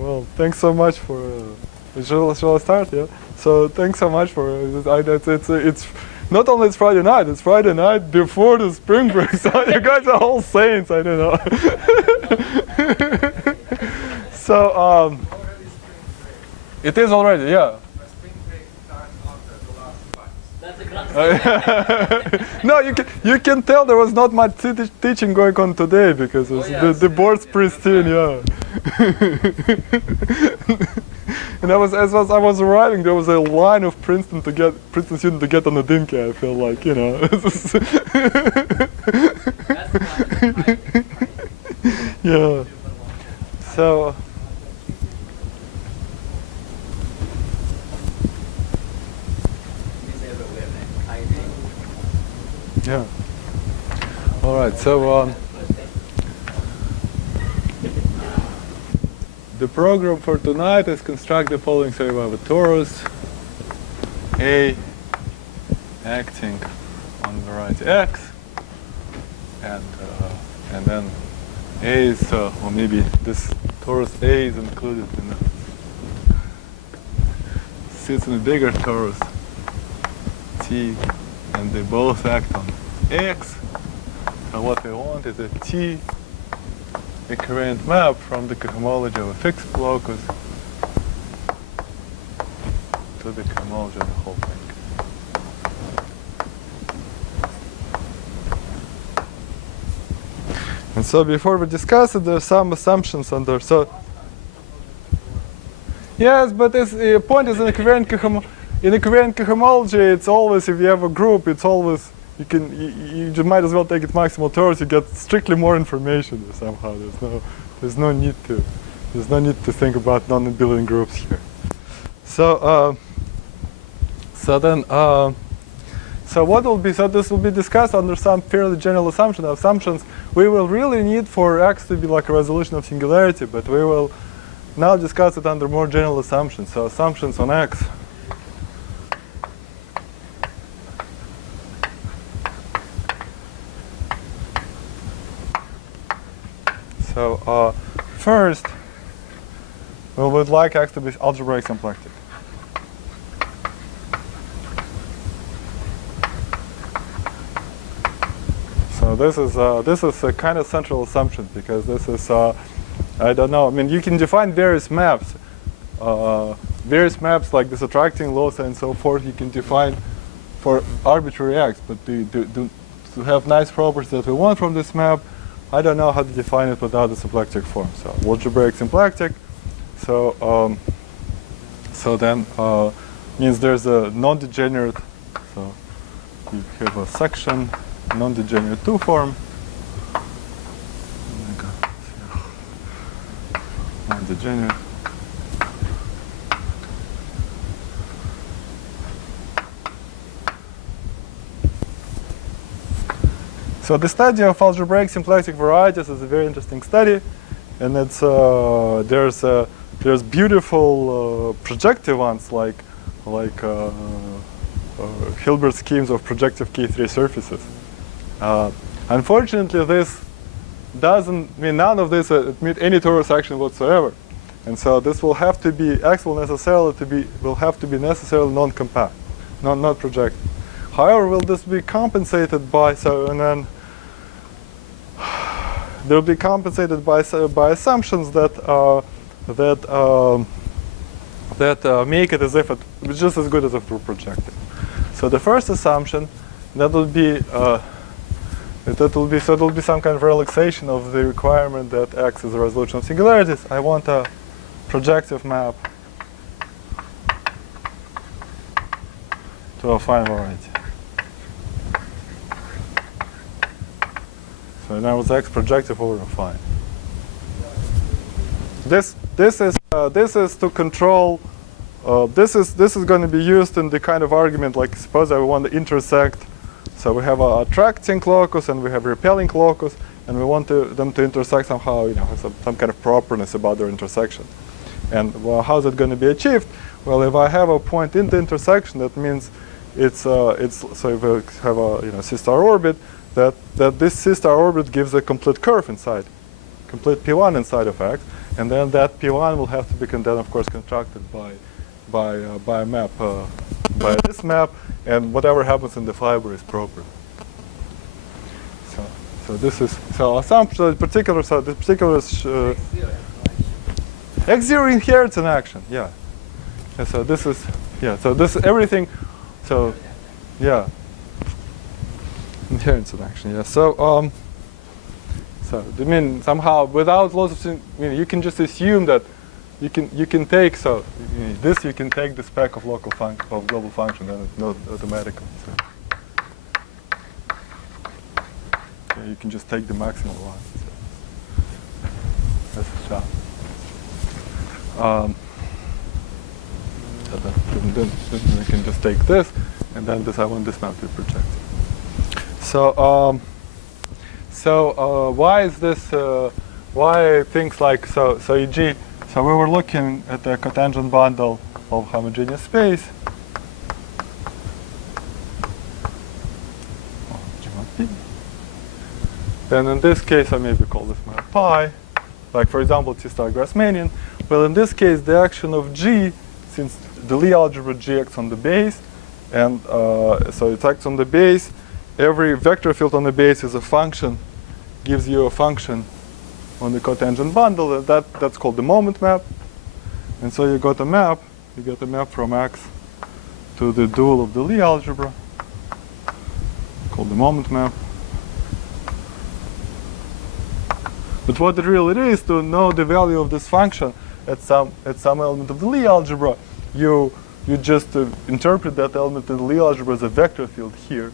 Well, thanks so much for. Shall I start? Yeah. So thanks so much for. It's not only it's Friday night. It's Friday night before the spring break. So you guys are all saints. I don't know. So it is already. Yeah. No, you can tell there was not much teaching going on today because the board's pristine, yeah. And I was arriving, there was a line of Princeton students to get on the Dinky. I feel like, you know. Yeah. So. Yeah. All right. So the program for tonight is construct the following. So we have a torus A acting on variety X, and then A is or maybe this torus A is included in sits in a bigger torus T. And they both act on X. And what we want is a T equivalent map from the cohomology of a fixed locus to the cohomology of the whole thing. And so before we discuss it, there are some assumptions under. So yes, but the point is in equivalent cohomology. In equivalent cohomology, it's always, if you have a group, it's always, you might as well take it maximal torus, you get strictly more information somehow. There's no need to think about non-abelian groups here. So what will be, so this will be discussed under some fairly general assumptions we will really need for X to be like a resolution of singularity, but we will now discuss it under more general assumptions. So assumptions on X. So first, we would like X to be algebraic symplectic. So this is a kind of central assumption because this is I don't know. I mean, you can define various maps like this attracting loci and so forth. You can define for arbitrary X, but to have nice properties that we want from this map. I don't know how to define it without the symplectic form. So algebraic symplectic. So then means there's a non-degenerate. So you have a section non-degenerate 2 form. Non-degenerate. So the study of algebraic symplectic varieties is a very interesting study, and it's there's beautiful projective ones like Hilbert schemes of projective K3 surfaces. Unfortunately, this doesn't mean none of this admit any torus action whatsoever, and so this will have to be X will have to be necessarily non-compact, not projective. However, will this be compensated by they'll be compensated by assumptions that make it as if it's just as good as if we're projected. So the first assumption it'll be some kind of relaxation of the requirement that X is a resolution of singularities. I want a projective map to a fine variety. So now it's X projective over a fine. This is to control. This is going to be used in the kind of argument like suppose I want to intersect. So we have a attracting locus and we have repelling locus, and we want them to intersect somehow. You know, some kind of properness about their intersection. And well, how is it going to be achieved? Well, if I have a point in the intersection, that means it's so if I have a C-star orbit, that this C-star orbit gives a complete curve inside, complete P1 inside of X, and then that P1 will have to be then of course constructed by a map by this map, and whatever happens in the fiber is proper. So this is assumption in particular. So the particular is X0 inherits an action. Yeah. And so this is So this everything. So yeah. Inherits an action. Yeah. So so I mean somehow without lots of you can just assume that you can take this you can take the spec of global function and it's not automatically. So. You can just take the maximal one. So that's a shot. Then we can just take this, and then I want this map to be projected. So why is this? Why things like e.g. So we were looking at the cotangent bundle of homogeneous space. Then in this case, I maybe call this map pi, like for example Tstar Grassmannian. Well, in this case, the action of G, since the Lie algebra G acts on the base, and so it acts on the base. Every vector field on the base is a function, gives you a function on the cotangent bundle, and that's called the moment map. And so you got a map. You get a map from X to the dual of the Lie algebra, called the moment map. But what it really is to know the value of this function at some element of the Lie algebra, you just interpret that element in the Lie algebra as a vector field here.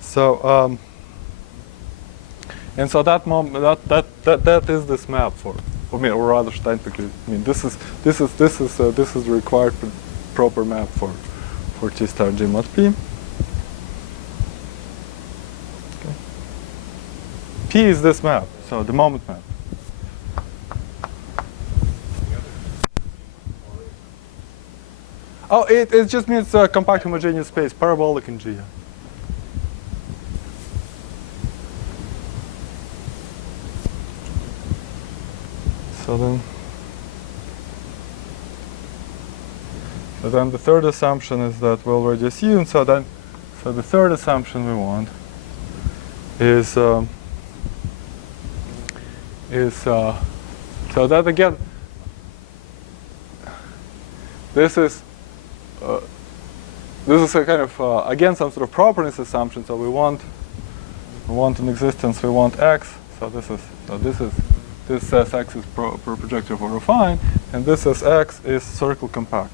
So and so that is this map for, or rather Steinbeck. I mean this is the required proper map for T star G mod P. P is this map, so the moment map. Oh, it just means compact homogeneous space, parabolic in G. So then the third assumption is that we already assumed. So the third assumption we want is so that again, this is a kind of again some sort of properties assumption. So we want an existence. We want X. So this says X is projective or affine, and this says X is circle compact.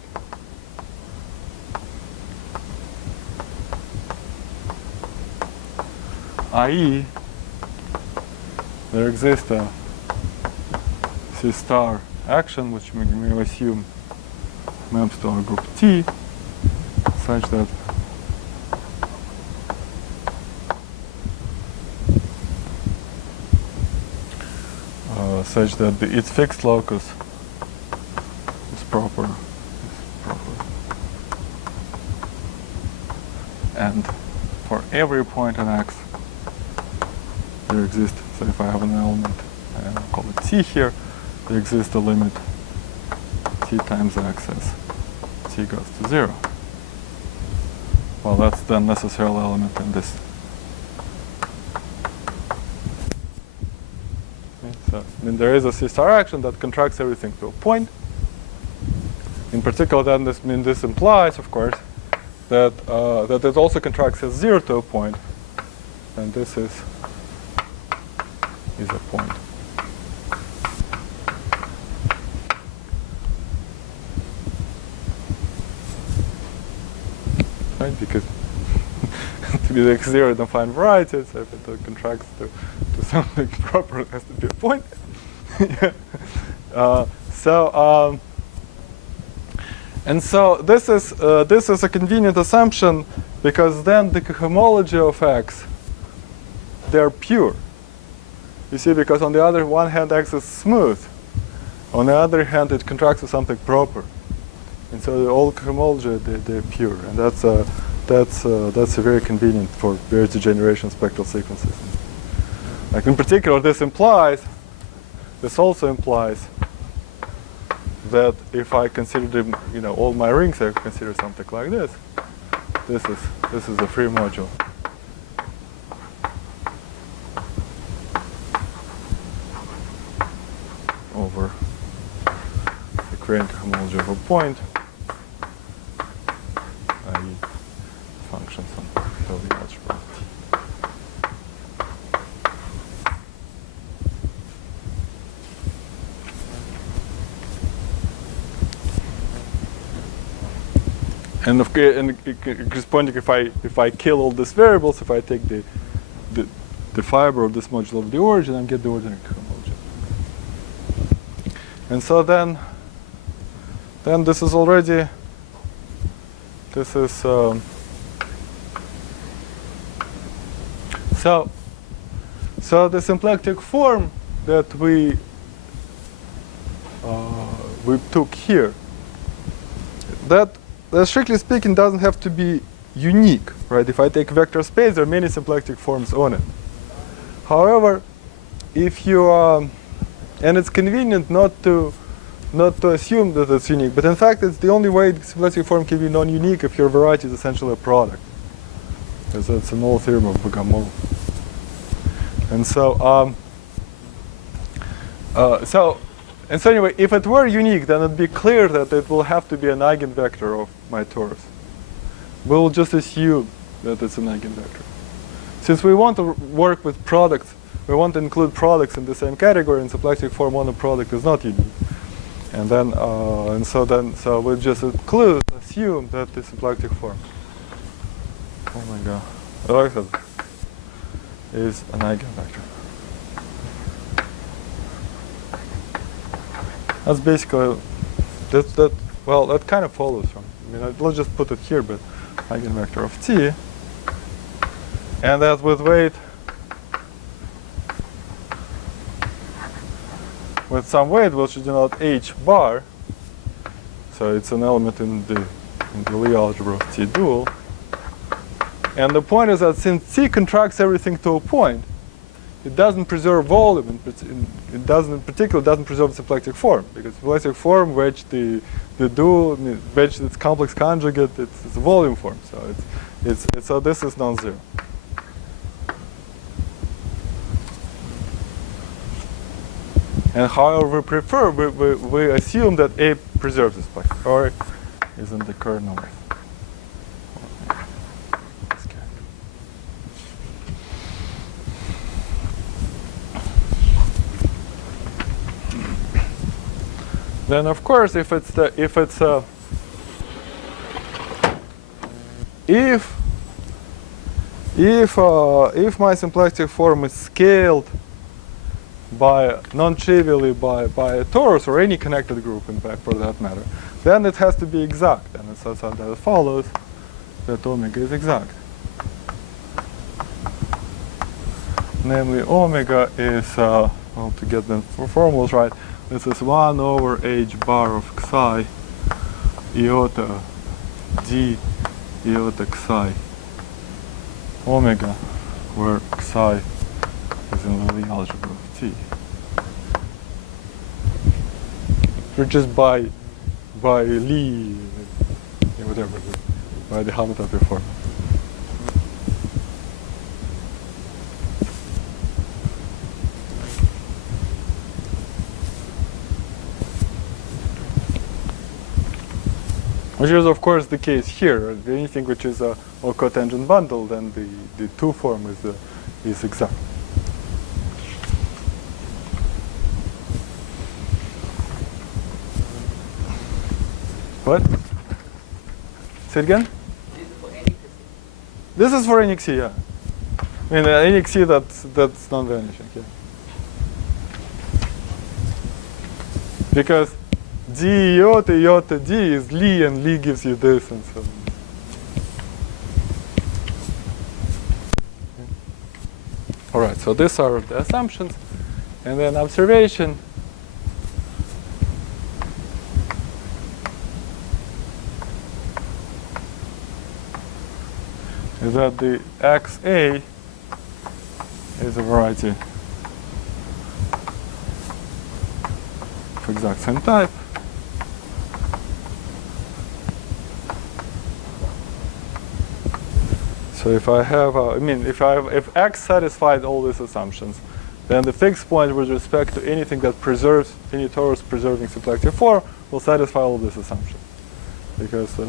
I.e., there exists a C star action, which we may assume maps to our group T, such that its fixed locus is proper, and for every point on X there exists. So if I have an element, and I'll call it T here, there exists a limit T times X as T goes to 0. Well, that's the necessary element in this. Okay, so there is a C star action that contracts everything to a point. In particular, then this implies, of course, that it also contracts as 0 to a point, and this is a point. Right, because to be the X0 in affine variety, so if it contracts to something proper, it has to be a point. And so this is a convenient assumption, because then the cohomology of X, they're pure. You see, because on the other one hand, X is smooth. On the other hand, it contracts to something proper, and so all cohomology they're pure, and that's very convenient for various degeneration spectral sequences. Like in particular, this also implies that if I consider them, all my rings, I consider something like this. This is a free module over the Crane cohomology of a point, i.e. functions on the algebra of T. And corresponding, if I kill all these variables, if I take the fiber of this module of the origin, I get the ordinary cohomology. And so then this is already so the symplectic form that we took here, that strictly speaking doesn't have to be unique, right? If I take vector space, there are many symplectic forms on it. However, if you and it's convenient not to assume that it's unique, but in fact it's the only way the symplectic form can be non-unique if your variety is essentially a product, because that's an old theorem of Bogomolov. And so anyway, if it were unique, then it'd be clear that it will have to be an eigenvector of my torus. We'll just assume that it's an eigenvector. Since we want to work with products, we want to include products in the same category, and symplectic form on a product is not unique. And then, so we'll just assume that the symplectic form, oh my god, like that, is an eigenvector. That's basically, that kind of follows from, let's just put it here, but eigenvector of T, and that with weight, with some weight, we'll denote H bar, so it's an element in the Lie algebra of T dual. And the point is that since T contracts everything to a point, it doesn't preserve volume. It doesn't, in particular, doesn't preserve the symplectic form, because symplectic form, which the dual, which its complex conjugate, it's a volume form. So so this is non-zero. And however we assume that A preserves this place, or is in the kernel. Then of course, if my symplectic form is scaled by non-trivially by a torus or any connected group, in fact, for that matter, then it has to be exact, and so that follows that omega is exact. Namely, omega is well, to get the formulas right, this is 1 over h bar of xi iota d iota xi omega, where xi is in the Lie algebra of T. Which is by Lie, whatever, by the Hamilton form. Which is of course the case here. Anything which is a cotangent bundle, then the 2 form is exact. What? Say it again? This is for any xi, yeah. I mean, any xi that's non-vanishing, yeah. Because d iota d is Lie, and Lie gives you this, and so on. All right, so these are the assumptions, and then observation. Is that the XA is a variety of exact same type. So if I have, if X satisfied all these assumptions, then the fixed point with respect to anything that preserves, any torus preserving symplectic form will satisfy all these assumptions. Because the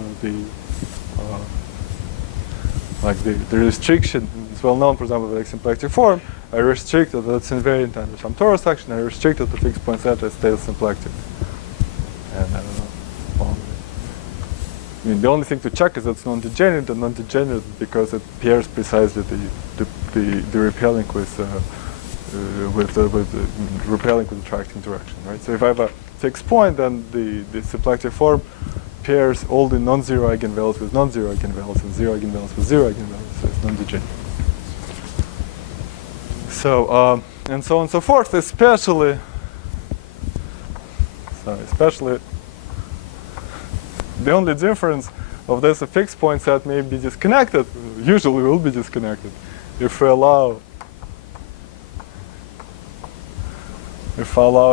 restriction is well known, for example, with symplectic form. I restricted that it's invariant under some torus action. I restricted the fixed point set as stays symplectic. And the only thing to check is that it's non-degenerate, and non-degenerate because it pairs precisely the repelling with repelling with attracting direction, right? So if I have a fixed point, then the symplectic form pairs all the non-zero eigenvalues with non-zero eigenvalues and zero eigenvalues with zero eigenvalues, so it's non-degenerate. So and so on and so forth, especially the only difference of this fixed point set may be disconnected, usually will be disconnected, if we allow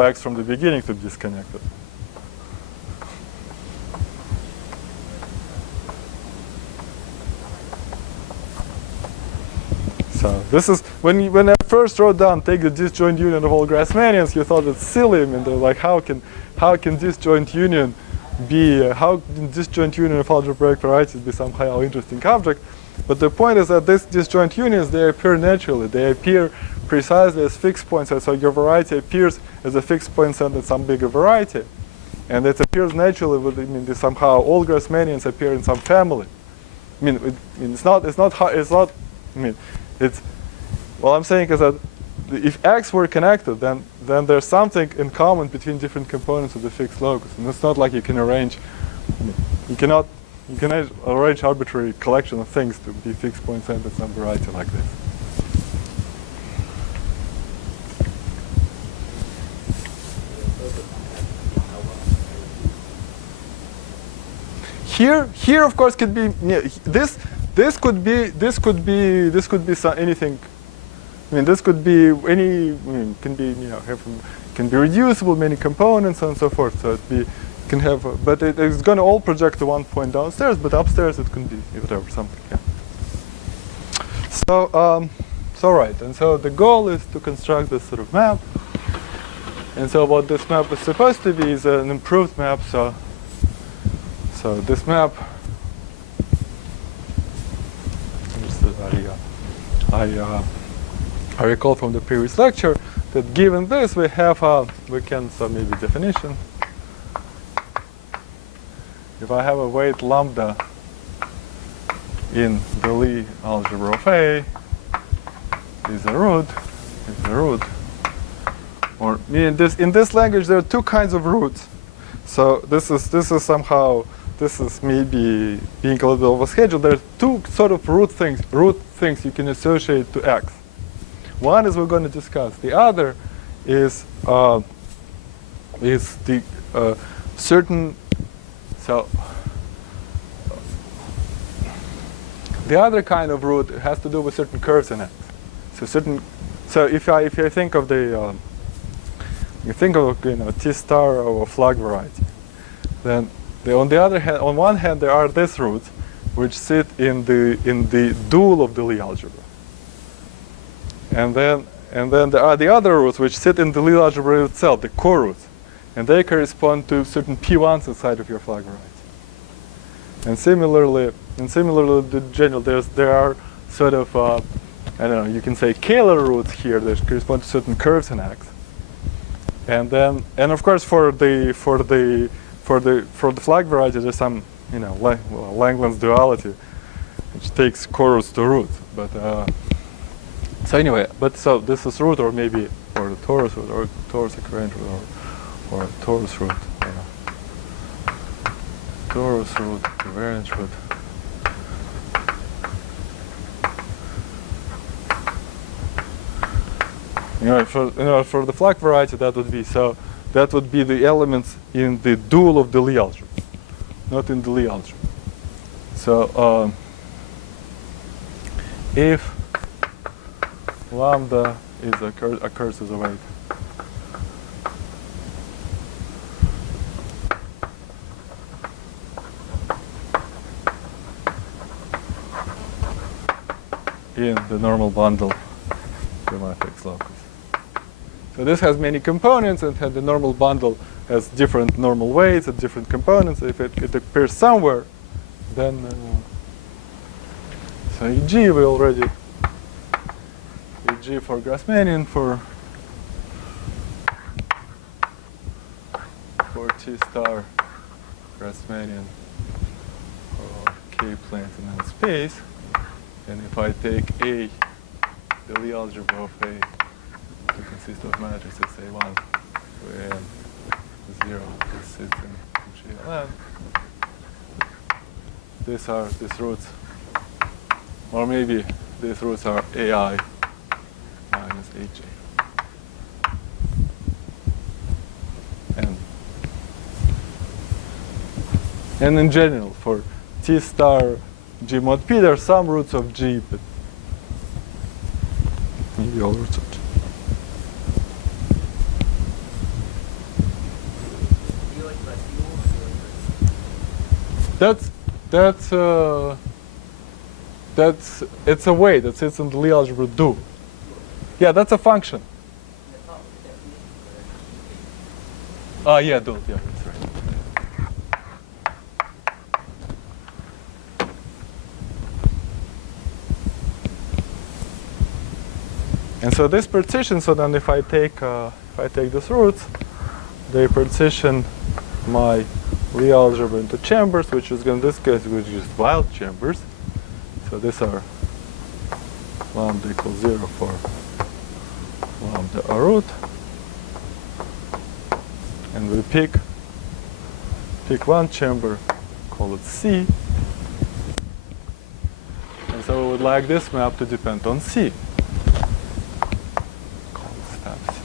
X from the beginning to be disconnected. So this is when I first wrote down take the disjoint union of all Grassmannians, you thought it's silly. I mean, they're like, how can disjoint union be how can disjoint union of algebraic varieties be somehow interesting object? But the point is that these disjoint unions, they appear naturally. They appear precisely as fixed points. So your variety appears as a fixed point set in some bigger variety, and it appears naturally. Somehow all Grassmannians appear in some family. What I'm saying is that if X were connected, then there's something in common between different components of the fixed locus, and it's not like you can arrange. You can arrange arbitrary collection of things to be fixed point set in some variety like this. Here of course could be this could be anything. This could be any can be reducible, many components and so forth. So can have, but it's going to all project to one point downstairs. But upstairs it can be whatever, something. Yeah. So right, and so the goal is to construct this sort of map. And so what this map is supposed to be is an improved map. So this map. I recall from the previous lecture that given this we have maybe definition. If I have a weight lambda in the Lie algebra of A is a root, or in this language there are two kinds of roots. So this is maybe being a little bit overscheduled. There are two sort of root things you can associate to X. One is we're going to discuss. The other is the certain. So the other kind of root has to do with certain curves in X. So if I think of Tstar or flag variety, then on the other hand, on one hand there are these roots which sit in the dual of the Lie algebra. And then there are the other roots which sit in the Lie algebra itself, the core roots, and they correspond to certain P1s inside of your flag variety. And similarly, there are sort of you can say Kähler roots here that correspond to certain curves in X. And of course for the flag variety there's some Langland's duality, which takes core roots to roots, but. So this is root, or maybe the torus root, or torus equivalent root, or torus root, torus root, covariance root. For the flag variety that would be the elements in the dual of the Lie algebra, not in the Lie algebra. So if lambda occurs as a weight, in the normal bundle matrix locus. So this has many components, and the normal bundle has different normal weights and different components. If it appears somewhere, then so EG we already EG for Grassmannian for T star Grassmannian for K planes in n space, and if I take A, the Lie algebra of A to consist of matrices A1 to N0, this sits in GLN. These roots, or maybe these roots are AI minus AJ. And in general, for T star G mod P, there are some roots of G, but maybe all roots of G. It's a way that sits in the Lie algebra do. Yeah, that's a function. Yeah, do. Yeah, that's right. And so this partition. So then, if I take these roots, they partition my Lie algebra into chambers, which is in this case which is wild chambers. So these are lambda equals 0 for lambda a root, and we pick one chamber, call it C, and so we would like this map to depend on C. Call it step C.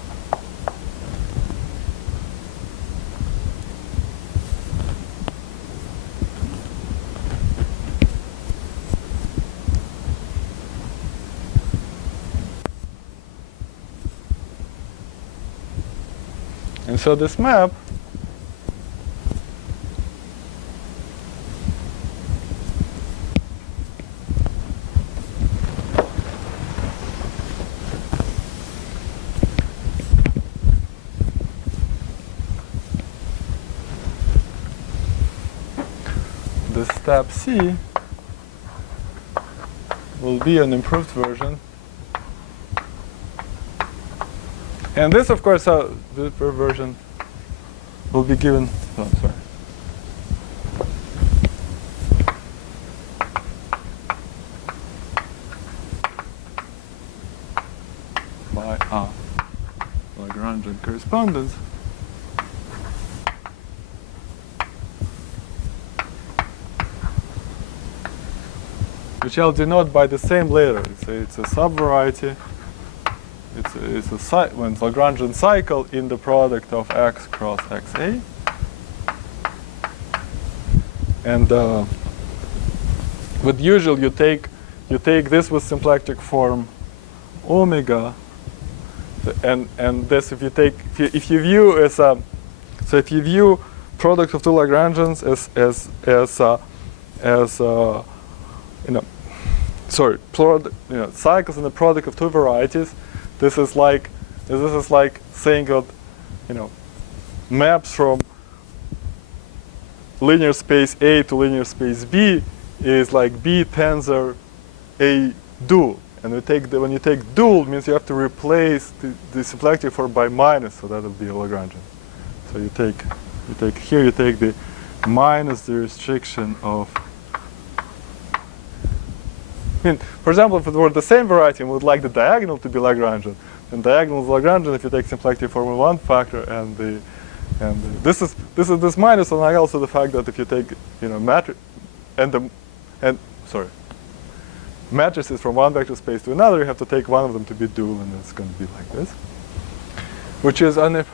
And so this map the step C will be an improved version. And this, of course, the version will be given. Oh, sorry. By Lagrangian correspondence. Which I'll denote by the same letter. It's a subvariety. It's a when Lagrangian cycle in the product of x cross xa, and but usually you take this with symplectic form omega, and this if you view as a so if you view product of two Lagrangians as cycles in the product of two varieties. This is like saying that, maps from linear space A to linear space B is like B tensor A dual. And when you take dual, it means you have to replace the symplectic form by minus, so that would be a Lagrangian. So you take the minus the restriction of. For example, if it were the same variety, we would like the diagonal to be Lagrangian. And diagonal is Lagrangian if you take symplectic form of one factor, and this is this minus, and also the fact that if you take matrices from one vector space to another, you have to take one of them to be dual, and it's going to be like this, which is and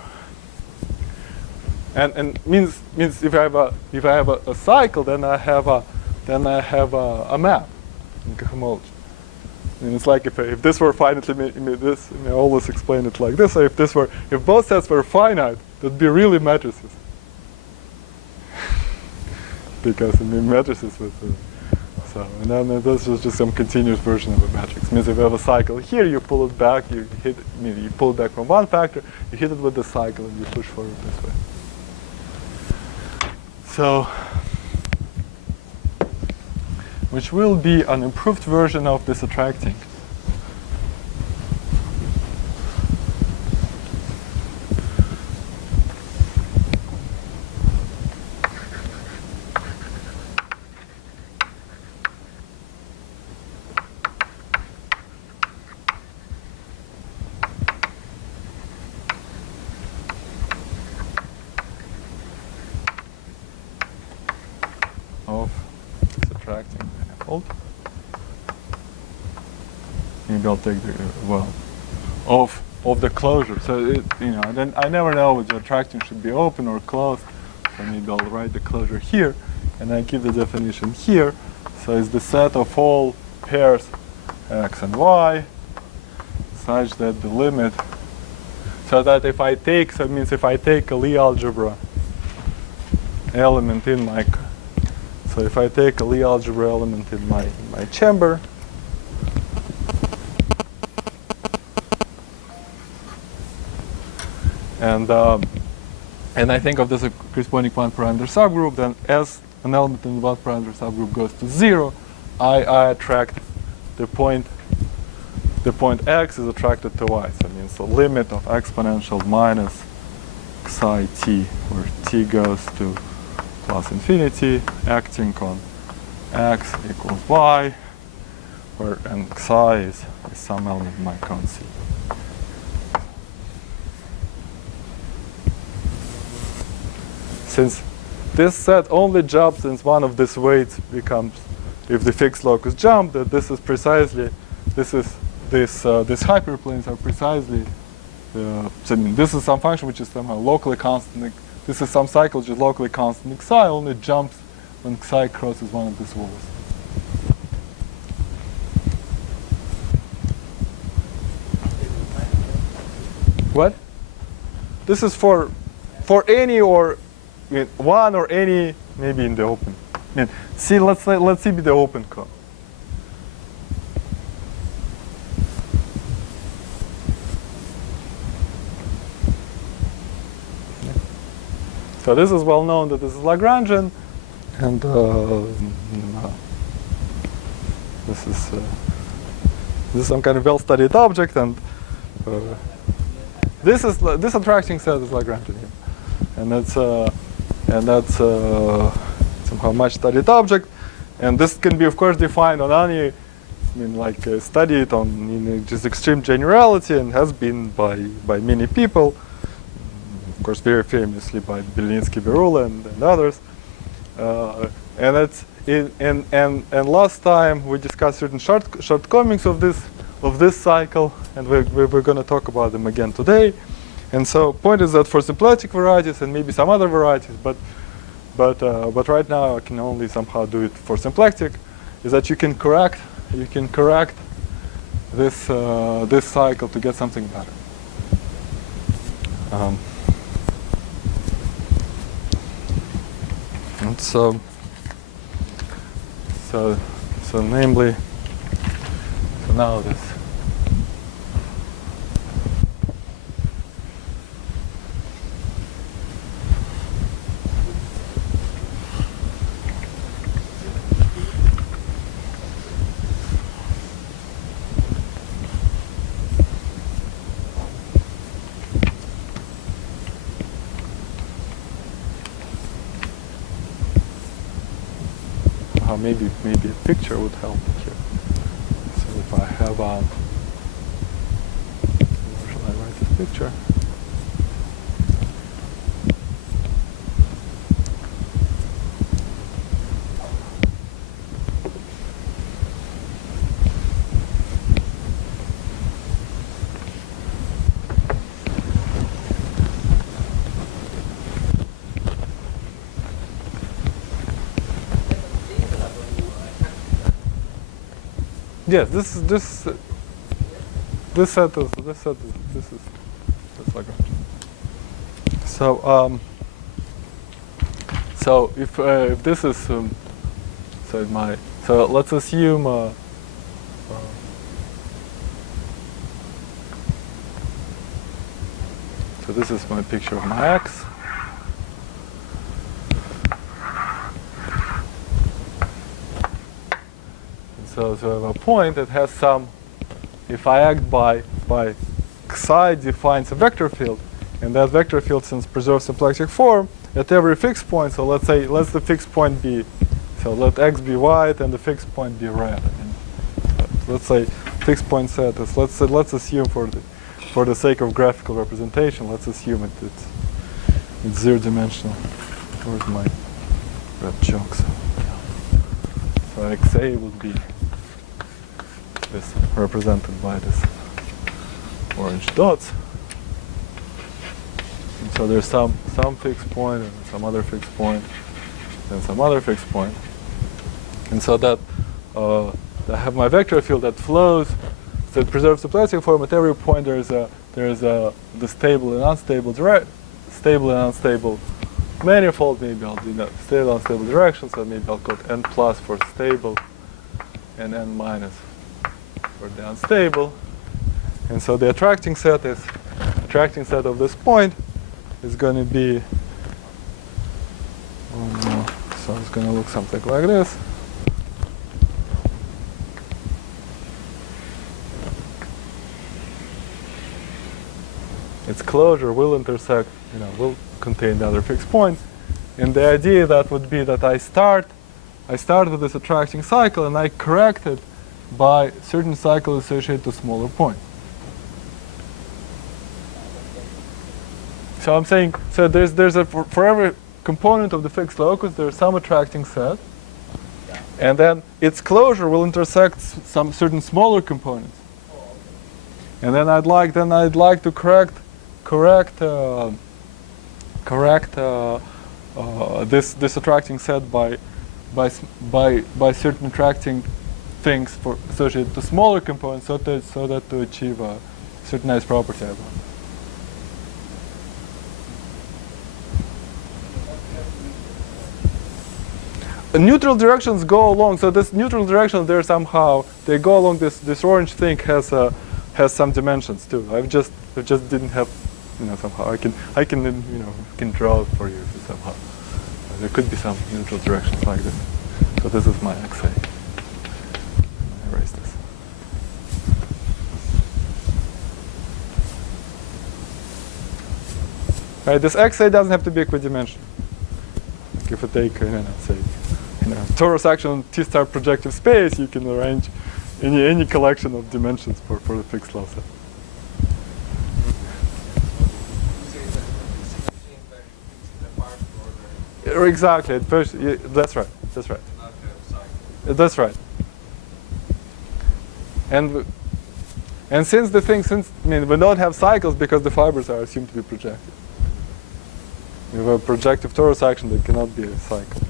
means if I have a cycle, then I have a map in cohomology. And it's like if this were finite, I always explain it like this. So if both sets were finite, that'd be really matrices. Because matrices with So, and then this is just some continuous version of a matrix. Means if you have a cycle here, you pull it back, you pull it back from one factor, you hit it with the cycle, and you push forward this way. So, which will be an improved version of this attracting. Of subtracting manifold. Maybe I'll take the of the closure. So it, then I never know whether the attracting should be open or closed. So maybe I'll write the closure here, and I keep the definition here. So it's the set of all pairs x and y, such that the limit. So that if I take, so it means if I take a Lie algebra element in my. So if I take a Lie algebra element in my chamber, and I think of this as a corresponding one-parameter subgroup, then as an element in the one-parameter subgroup goes to 0, I attract the point x is attracted to y. So it means the limit of exponential minus xi t, where t goes to plus infinity, acting on x equals y, where and xi is some element in my cone C. Since this set only jumps since one of these weights becomes, if the fixed locus jump, that this is precisely, these hyperplanes are precisely, so I mean, this is some function which is somehow locally constant. This is some cycle which is locally constant. Xi only jumps when xi crosses one of these walls. What? This is for any or one or any, maybe in the open. See, let's see the open code. So this is well known that this is Lagrangian, and this is some kind of well-studied object, and this attracting set is Lagrangian, and that's somehow much-studied object, and this can be of course defined on any, studied on just extreme generality, and has been by many people. Of course, very famously by Belinsky, Berula, and others. And last time we discussed certain shortcomings of this cycle, and we're going to talk about them again today. And so, point is that for symplectic varieties and maybe some other varieties, but right now I can only somehow do it for symplectic, is that you can correct this this cycle to get something better. And so namely, so now this. Maybe a picture would help here. So if I have where shall I write this picture? Yes, this set is Lagrange. So if this is So let's assume so this is my picture of my x. So I have a point that has some, if I act by psi defines a vector field, and that vector field since preserves symplectic form at every fixed point. So let's say the fixed point be, so let x be white and the fixed point be red. Let's say fixed point set is, let's assume for the sake of graphical representation, let's assume it's zero dimensional. Where's my red chunks? So xa would be this represented by this orange dots. And so there's some fixed point and some other fixed point and some other fixed point. And so that I have my vector field that flows, so it preserves the plastic form. At every point there's the stable and unstable manifold. Maybe I'll do that stable unstable direction. So maybe I'll call it n plus for stable and n minus for the unstable. And so the attracting set of this point is going to be, so it's going to look something like this. Its closure will intersect, will contain the other fixed point. And the idea that would be that I start with this attracting cycle and I correct it by certain cycle associated to smaller points. So I'm saying, so there's a, for every component of the fixed locus, there's some attracting set. And then its closure will intersect some certain smaller components. And then I'd like to correct this attracting set by certain attracting things associated to smaller components, so that to achieve a certain nice property about it. The neutral directions go along. So this neutral direction, they go along. This orange thing has some dimensions too. I just didn't have, somehow I can draw it for you somehow. There could be some neutral directions like this. So this is my xa. Erase this. Right, this xa doesn't have to be equidimensional. Like if I take, say, torus action Tstar projective space, you can arrange any collection of dimensions for the fixed law set. Exactly. At first, that's right. That's right. That's right. And since we don't have cycles because the fibers are assumed to be projective. We have a projective torus action that cannot be a cycle.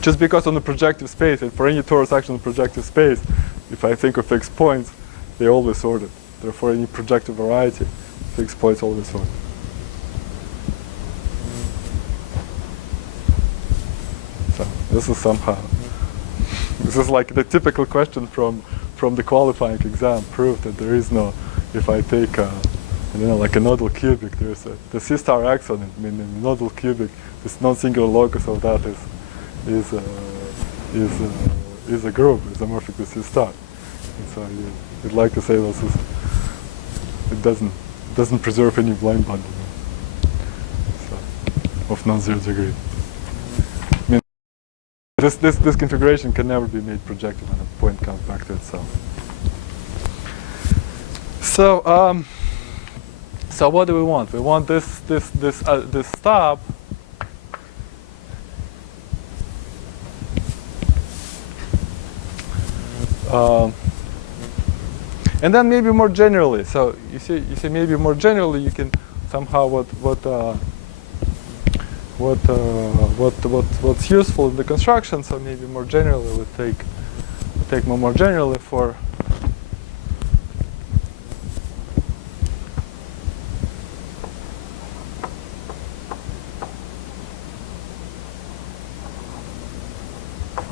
Just because on the projective space, and for any torus action in projective space, if I think of fixed points, they're always sorted. Therefore, any projective variety, fixed points always sorted. So this is like the typical question from the qualifying exam. Proof that there is no, if I take like a nodal cubic, there's the C-star axon in the nodal cubic, this non-singular locus of that is a group, is amorphic to C-star. And so you'd like to say this is, it doesn't preserve any blind bundle, so, of non-zero degree. I mean, this configuration can never be made projective when a point comes back to itself. So what do we want? We want this stop and then maybe more generally. So you see, maybe more generally, you can somehow what's useful in the construction. So maybe more generally, we take more generally for.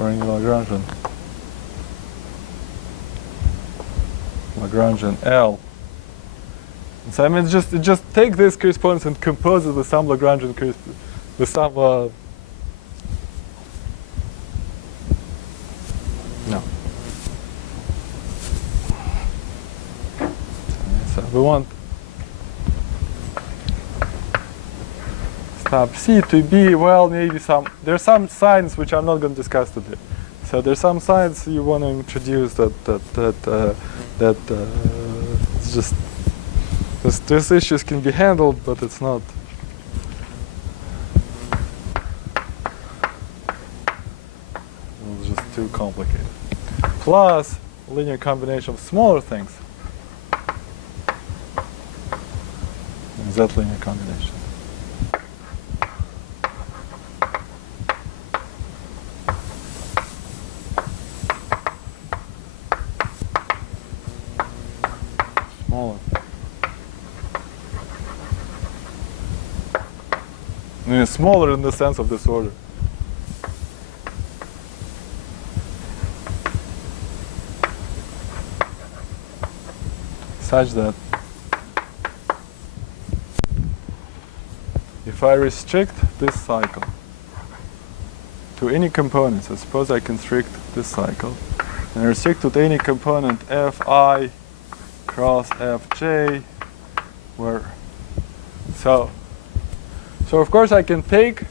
for any Lagrangian L. And so I mean, just take this correspondence and compose it with some Lagrangian with some no. So we want stop C to be, well, maybe there's some signs which I'm not going to discuss today. So there's some signs you want to introduce that it's just these issues can be handled, but it's not. It's just too complicated. Plus linear combination of smaller things. And that linear combination. Smaller. I mean, smaller in the sense of disorder. Such that if I restrict this cycle to any components, I suppose I constrict this cycle and restrict to any component fi cross fj, where so of course I can take,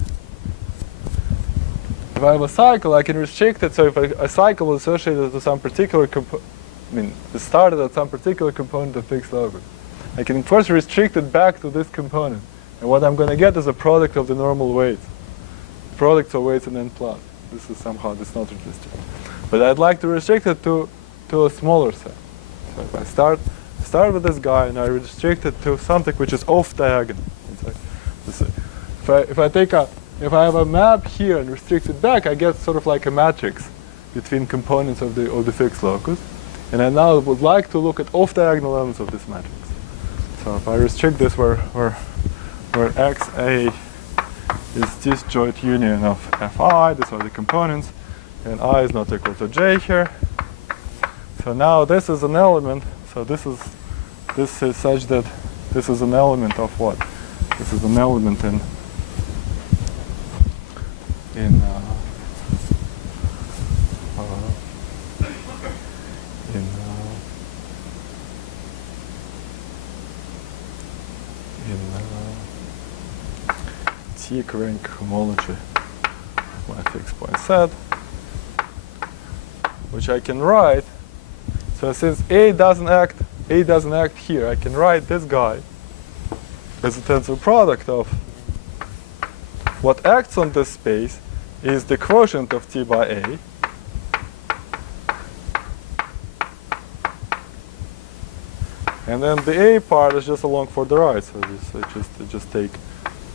if I have a cycle, I can restrict it. So if a cycle is associated with some particular it started at some particular component of fixed locus, I can first restrict it back to this component. And what I'm going to get is a product of the normal weights. Products of weights and n plus. This is somehow this not resisted. But I'd like to restrict it to a smaller set. So if I start with this guy and I restrict it to something which is off diagonal. If I have a map here and restrict it back, I get sort of like a matrix between components of the fixed locus. And I now would like to look at off diagonal elements of this matrix. So if I restrict this where XA is disjoint union of Fi, these are the components, and I is not equal to J here. So now this is an element. So this is such that this is an element of what? This is an element in T-equivalent cohomology of my fixed point set, which I can write. So since A doesn't act here, I can write this guy as a tensor product of what acts on this space is the quotient of T by A, and then the A part is just along for the right. So just take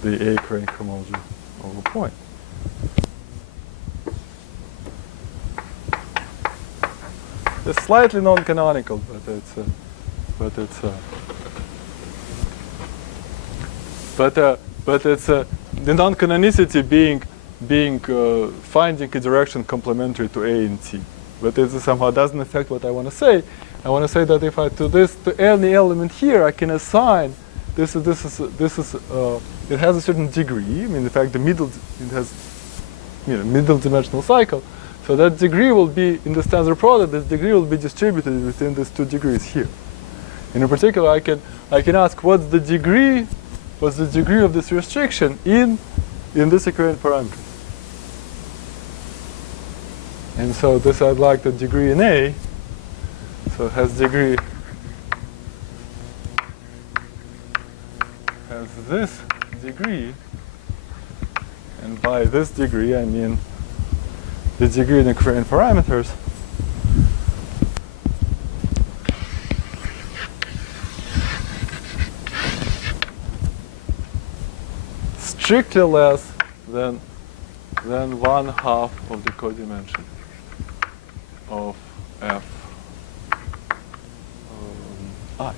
the A equivalent cohomology over point. It's slightly non-canonical, but it's the non-canonicity being finding a direction complementary to A and T. But it somehow doesn't affect what I want to say. I want to say that if I to any element here, I can assign it has a certain degree. I mean, in fact, it has middle dimensional cycle. So that degree will be in the tensor product. This degree will be distributed within these two degrees here. And in particular, I can ask what's the degree of this restriction in this equivalent parameter. And so this I'd like the degree in A. So it has this degree, and by this degree I mean the degree in equivalent parameters strictly less than 1/2 of the codimension of F I.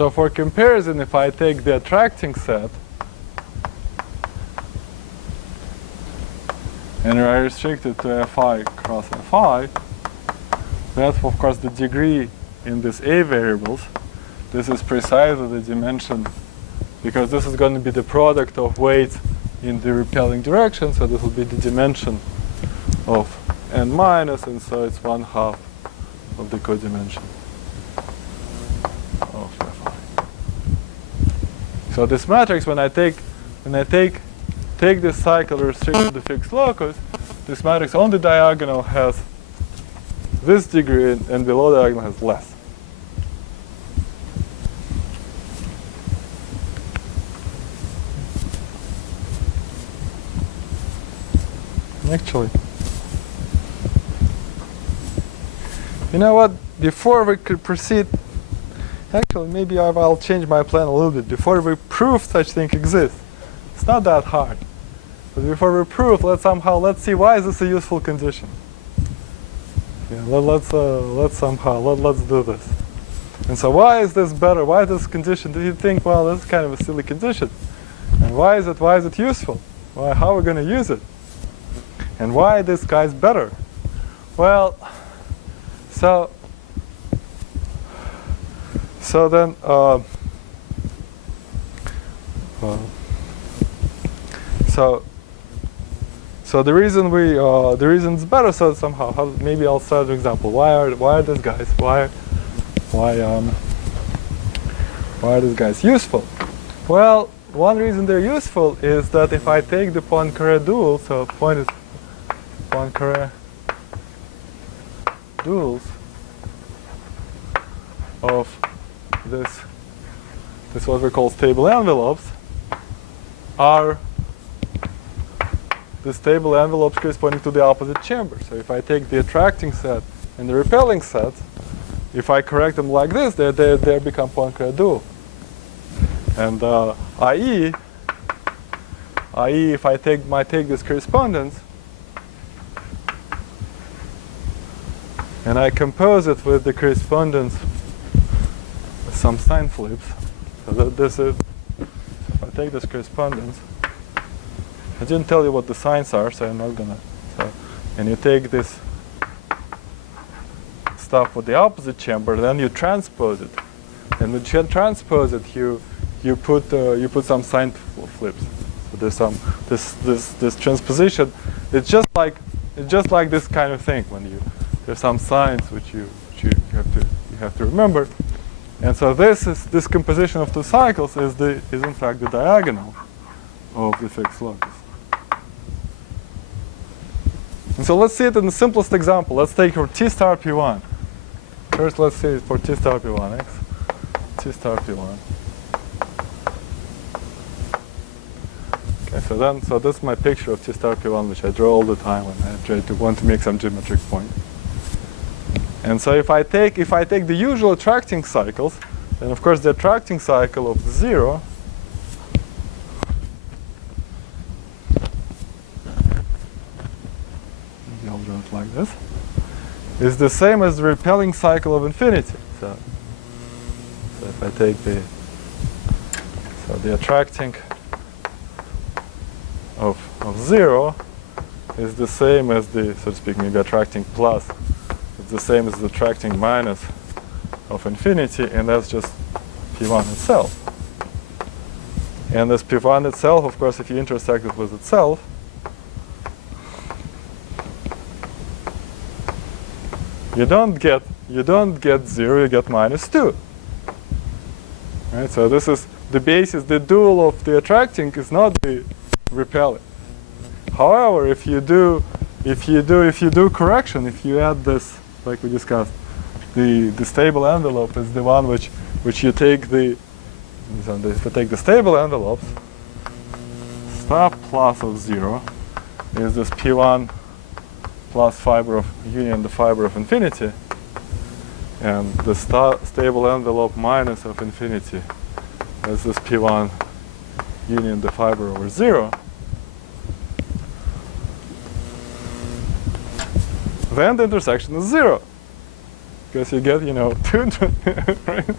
So for comparison, if I take the attracting set and I restrict it to fi cross fi, that's of course the degree in these A variables. This is precisely the dimension, because this is going to be the product of weights in the repelling direction, so this will be the dimension of n minus, and so it's 1/2 of the codimension of fi. So this matrix, when I take this cycle restricted to the fixed locus, this matrix on the diagonal has this degree, and below diagonal has less. Actually, you know what? Before we could proceed, actually, maybe I'll change my plan a little bit. Before we prove such thing exists, it's not that hard. But before we prove, let's see why is this a useful condition. Yeah, let's do this. And so, why is this better? Why is this condition? Do you think, well, this is kind of a silly condition? And why is it useful? How are we going to use it? And why this guy's better? Well, so then so the reason it's better. So somehow, maybe I'll start an example. Why are these guys? Why are these guys useful? Well, one reason they're useful is that if I take the Poincare dual, so point is Poincare duals of this what we call stable envelopes are the stable envelopes corresponding to the opposite chamber. So if I take the attracting set and the repelling set, if I correct them like this, they become Poincare dual. And i.e., if I take this correspondence and I compose it with the correspondence with some sign flips, so that this is, if I take this correspondence, I didn't tell you what the signs are, so I'm not gonna. And you take this stuff with the opposite chamber, then you transpose it, and when you transpose it, you put some sign flips. So there's some this transposition. It's just like this kind of thing when there's some signs which you have to remember. And so this composition of two cycles is in fact the diagonal of the fixed locus. And so let's see it in the simplest example. Let's take for T star P1. First, let's see it for T star P1. T star P1. Okay, so this is my picture of T star P1, which I draw all the time when I want to make some geometric point. And so if I take the usual attracting cycles, then of course the attracting cycle of 0 I'll draw it like this, is the same as the repelling cycle of infinity. So if I take the attracting of 0 is the same as the, so to speak, maybe attracting plus. It's the same as the attracting minus of infinity, and that's just P1 itself. And this P1 itself, of course, if you intersect it with itself, you don't get 0, you get -2. Right? So this is the basis. The dual of the attracting is not the repelling. However, if you do correction, if you add this, like we discussed, the stable envelope is the one which you take if you take the stable envelopes, star plus of 0 is this P1 plus fiber of union the fiber of infinity, and the stable envelope minus of infinity is this P1 union the fiber over 0. Then the intersection is 0, because you get, 2, right?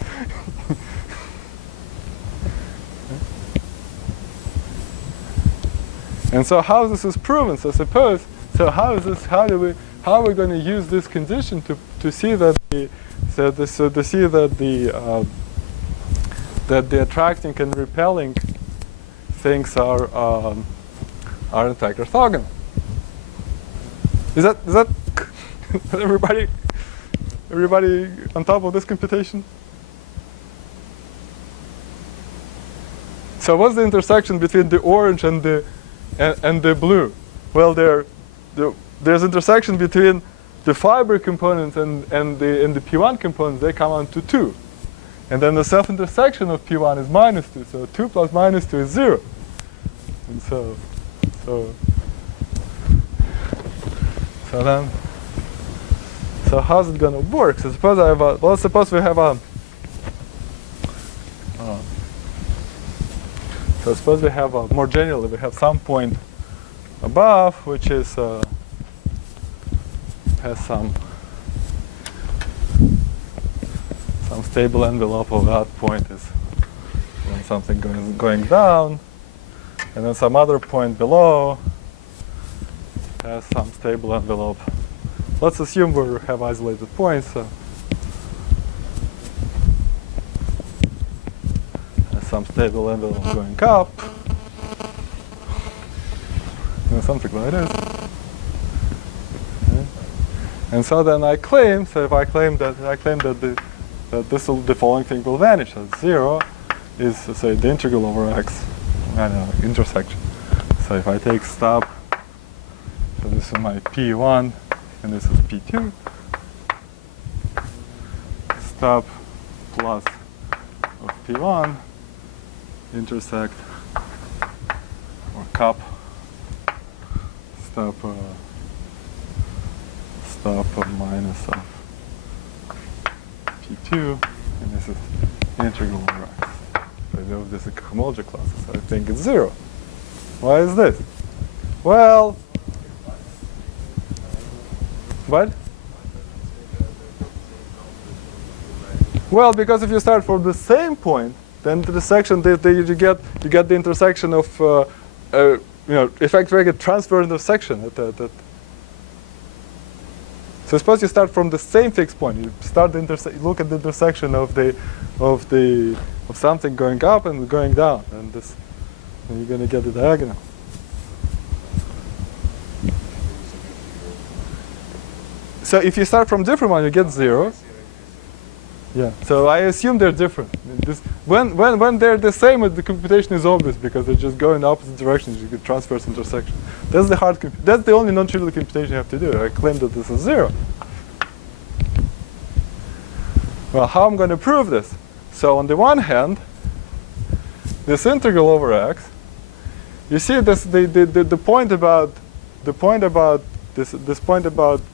And so how this is proven? So suppose, so how is this? How are we going to use this condition to see that the that the attracting and repelling things are in fact orthogonal? Is that everybody on top of this computation? So what's the intersection between the orange and the blue? Well, there's intersection between the fiber components and the P1 components. They come out to 2. And then the self-intersection of P1 is -2. So 2 plus -2 is 0. And so how's it going to work? So suppose I have suppose we have a so suppose we have more generally, we have some point above, which is has some stable envelope of that point is when something going down, and then some other point below has some stable envelope. Let's assume we have isolated points. So some stable envelope going up, and something like this. Okay. And so then I claim, so if I claim that the following thing will vanish. So 0 is, say, the integral over x, I don't know, intersection. So if I take stop, so this is my P1 and this is P2, stop plus of P1 intersect or cup stop minus of P2, and this is the integral over x. So I know this is cohomology classes, so I think it's 0. Why is this? Well, what? Well, because if you start from the same point, then intersection you get the intersection of effect bracket transfer intersection So suppose you start from the same fixed point. You start look at the intersection of something going up and going down, and you're going to get the diagonal. So if you start from different one, you get 0. Yeah. So I assume they're different. When they're the same, the computation is obvious because they just go in the opposite directions. You get transverse intersection. That's the that's the only non-trivial computation you have to do. I claim that this is 0. Well, how am I going to prove this? So on the one hand, this integral over x, you see this the point about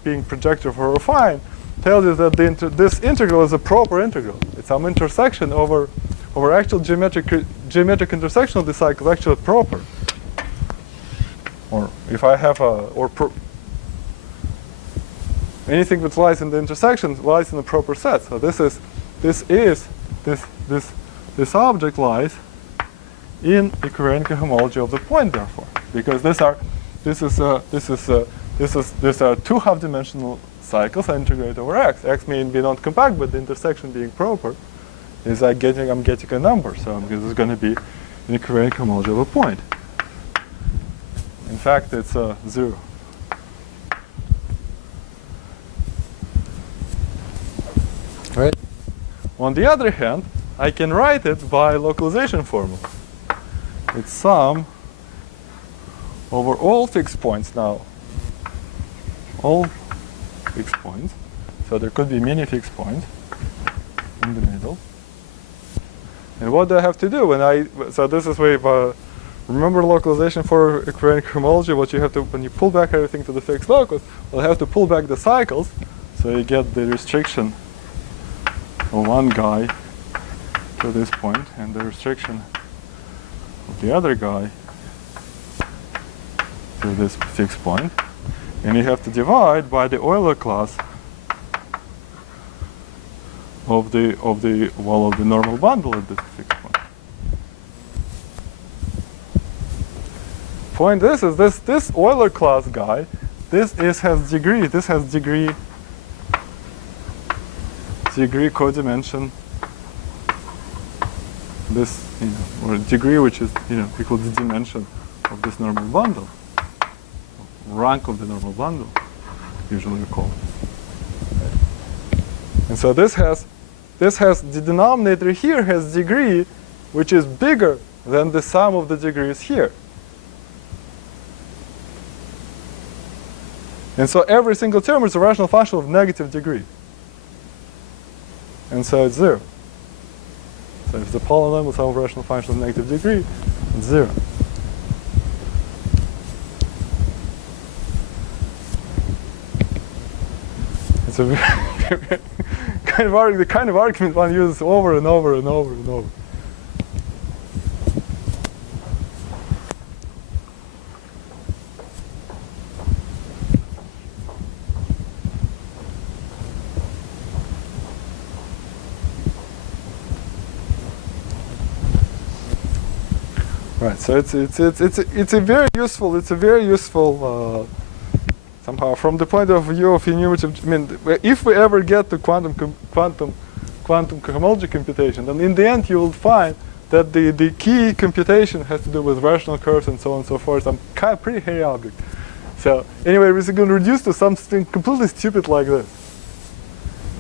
being projective or affine tells you that this integral is a proper integral. It's some intersection over actual geometric intersection of the cycle is actually proper. Or if I have anything that lies in the intersection lies in a proper set. So this object lies in equivariant cohomology of the point, therefore, because these are two half-dimensional cycles I integrate over x. X may be not compact, but the intersection being proper is I'm getting a number. So this is going to be an equivariant cohomology of a point. In fact, it's 0. Right. On the other hand, I can write it by localization formula. It's sum over all fixed points now. All fixed points. So there could be many fixed points in the middle. And what do I have to do so this is where remember localization for equivariant cohomology, what you have to, when you pull back everything to the fixed locus, well, I have to pull back the cycles, so you get the restriction of one guy to this point, and the restriction of the other guy to this fixed point. And you have to divide by the Euler class of the normal bundle at this fixed point. point is this Euler class guy, this has degree codimension, this, or degree which is, equal to the dimension of this normal bundle, rank of the normal bundle, usually we call it. And so this has the denominator here has degree which is bigger than the sum of the degrees here. And so every single term is a rational function of negative degree. And so it's 0. So if the polynomial sum of rational function of negative degree, it's 0. It's a very the kind of argument one uses over and over and over and over. Right, so it's a very useful somehow from the point of view of enumerative. I mean, if we ever get to quantum cohomology computation, then in the end you will find that the key computation has to do with rational curves and so on and so forth. Some kind of pretty hairy object. So anyway, we're going to reduce to something completely stupid like this.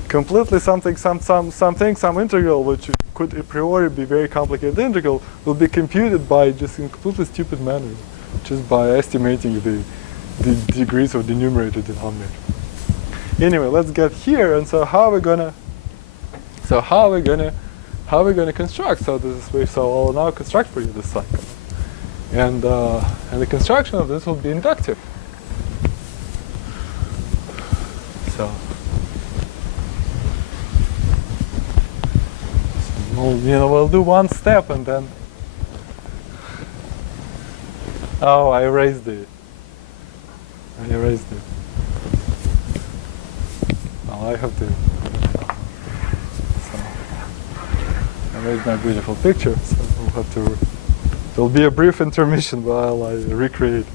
Completely some integral which could a priori be very complicated integral will be computed by just in completely stupid manner, just by estimating the degrees of the numerator denominator. Anyway, let's get here. And so how are we gonna construct? So this is so I'll now construct for you this cycle, and the construction of this will be inductive. So we'll do one step and then. Oh, I erased it. Well, I have to. So, I erased my beautiful picture, so we'll have to. There'll be a brief intermission while I recreate.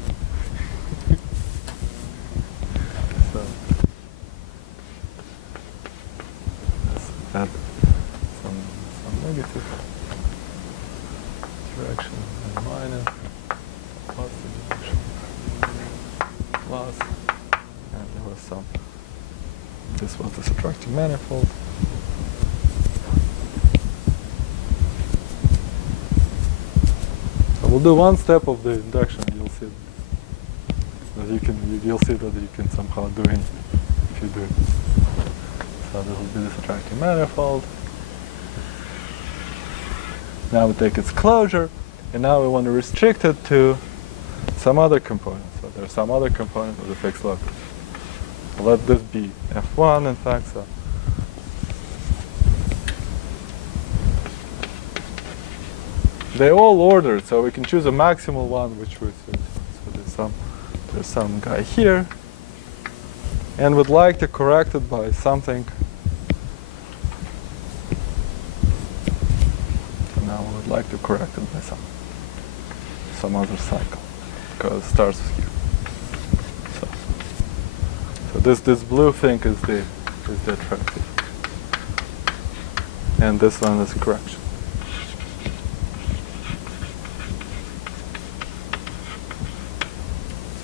So, let's add some negative direction and minus. Plus, and there was some. This was the subtractive manifold. So we'll do one step of the induction. You'll see that you'll see that you can somehow do it if you do it. So this will be the subtractive manifold. Now we take its closure, and now we want to restrict it to some other component. So there's some other component of the fixed locus. So let this be F1, in fact. So they're all ordered, so we can choose a maximal one, which we so there's some guy here, and would like to correct it by something. So now we would like to correct it by some other cycle. Because it starts here. So this blue thing is the attractive, and this one is correction.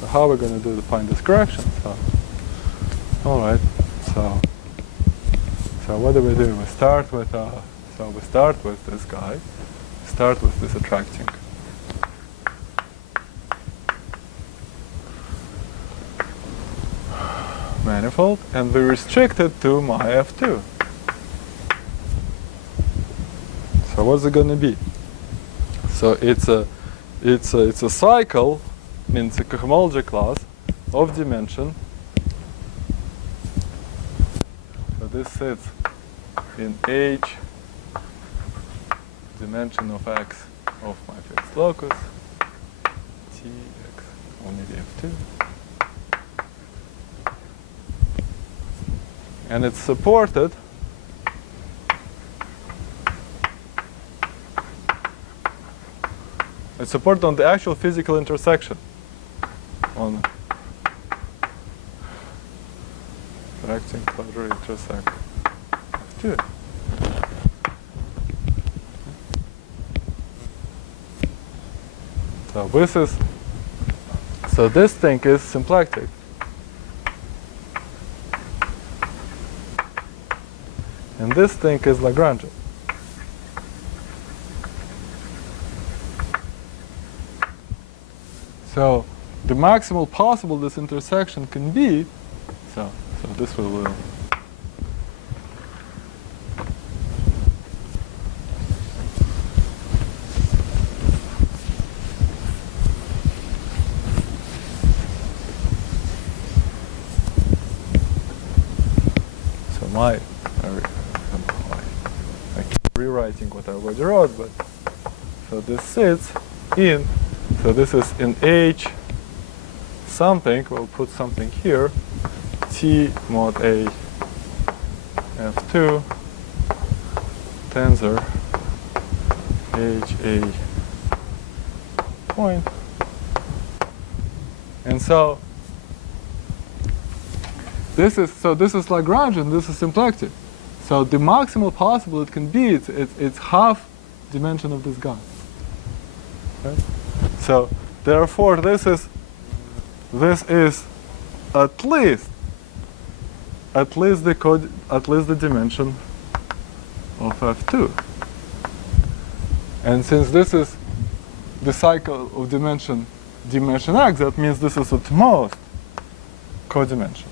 So how are we going to do to find this correction? So all right. So what do? We start with this guy. Start with this attracting. Manifold, and we restrict it to my F2. So what's it going to be? So it's a cycle, means a cohomology class of dimension. So this sits in H dimension of X of my fixed locus, T X only the F2. And it's supported on the actual physical intersection. on attracting closure intersect F2. So this thing is symplectic. And this thing is Lagrangian. So the maximal possible this intersection can be, so this will I keep rewriting what I already wrote, but so this sits in, so this is in H something, we'll put something here, T mod A F2 tensor H A point. And so this is Lagrangian, this is symplectic. So the maximal possible it can be, it's half dimension of this guy. Right? So therefore this is at least the dimension of F2. And since this is the cycle of dimension X, that means this is at most codimension.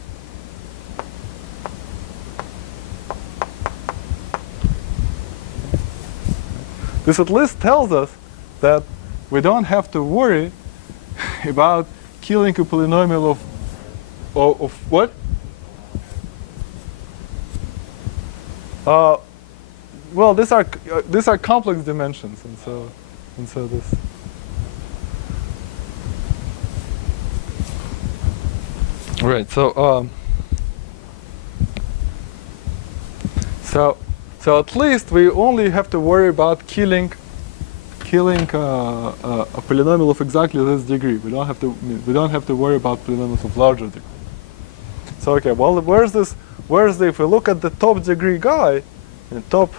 This at least tells us that we don't have to worry about killing a polynomial of what? Well, these are complex dimensions, and so this. Right. So at least we only have to worry about killing a polynomial of exactly this degree. We don't have to worry about polynomials of larger degree. So okay, well, if we look at the top degree guy, the top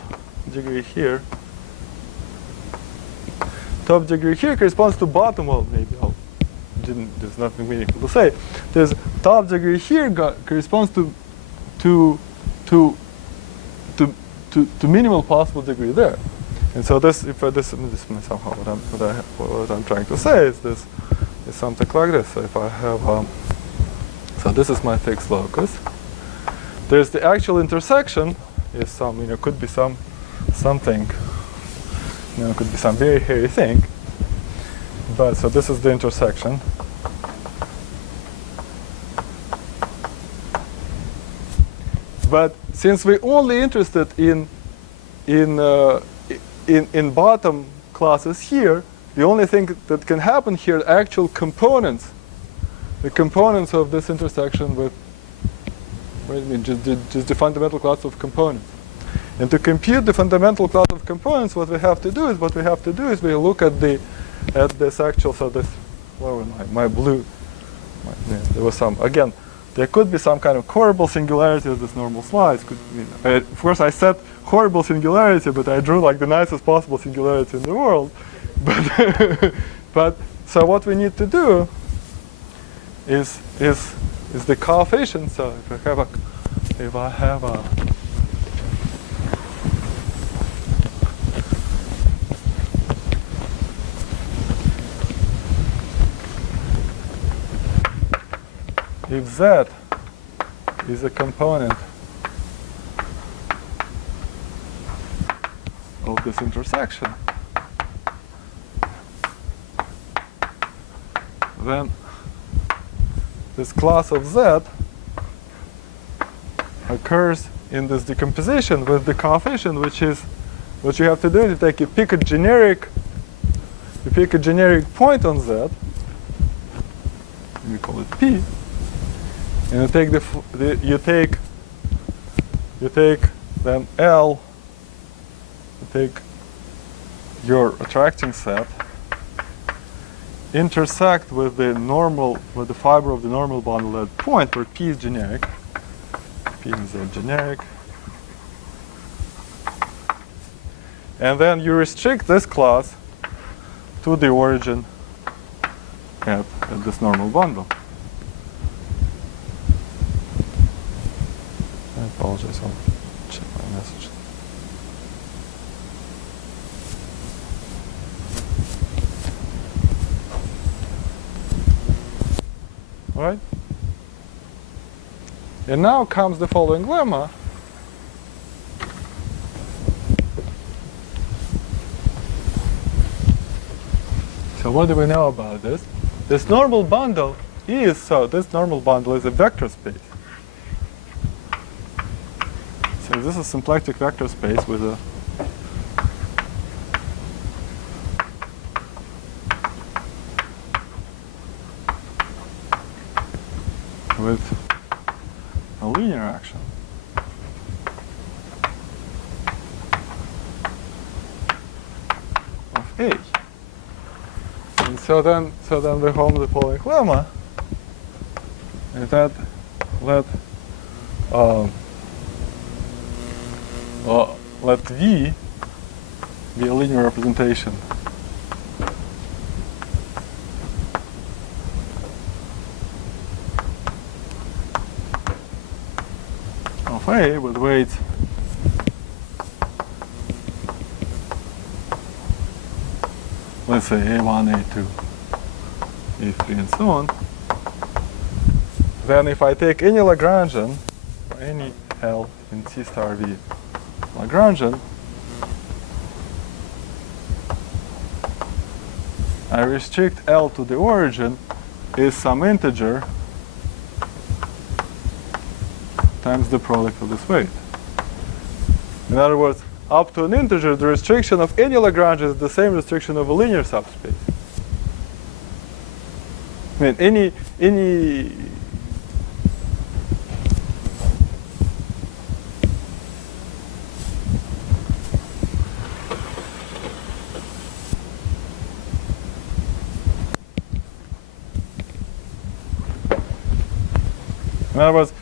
degree here corresponds to bottom. Well, maybe there's nothing meaningful to say. There's top degree here corresponds to minimal possible degree there. And so this somehow what I'm trying to say is this is something like this. So if I have so this is my fixed locus. There's the actual intersection is could be something, could be some very hairy thing. But so this is the intersection. But since we're only interested in bottom classes here, the only thing that can happen here are actual components, the components of this intersection with, just the fundamental class of components. And to compute the fundamental class of components, what we have to do is we look at this actual, so this, where was my blue, there was some, again, there could be some kind of horrible singularity of this normal slice. Of course, I said horrible singularity, but I drew like the nicest possible singularity in the world. But so what we need to do is the coefficient. So if I have a if Z is a component of this intersection, then this class of Z occurs in this decomposition with the coefficient, which is what you have to do is you pick a generic point on Z, we call it P. And you take then L, you take your attracting set, intersect with the normal, with the fiber of the normal bundle at point where P is generic. P is generic. And then you restrict this class to the origin at this normal bundle. I apologize, I'll check my message. All right? And now comes the following lemma. So what do we know about this? This normal bundle is, so this normal bundle is a vector space. So this is a symplectic vector space with a linear action. Of A. And so then we form the following lemma, and that let V be a linear representation of A with weights let's say A1, A2, A3, and so on. Then if I take any Lagrangian, or any L in C star V Lagrangian, I restrict L to the origin is some integer times the product of this weight. In other words, up to an integer, the restriction of any Lagrange is the same restriction of a linear subspace. I mean, any in other words,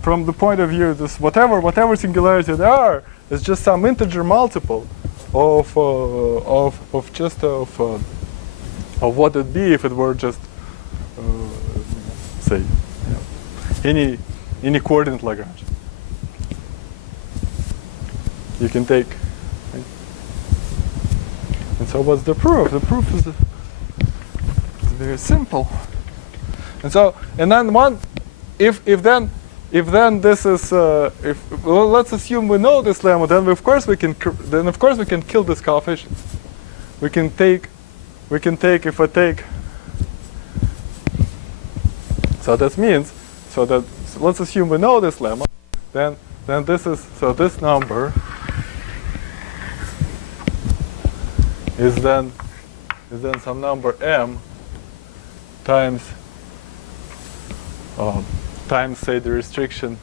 from the point of view, this whatever singularity there are, it's just some integer multiple of what it'd be if it were just say any coordinate Lagrange. You can take. Right? And so what's the proof? The proof is it's very simple. And so then if then this is well, let's assume we know this lemma, then of course we can kill this coefficient. We can take if I take, so that means so let's assume we know this lemma, then this is, so this number is then some number m times say the restriction,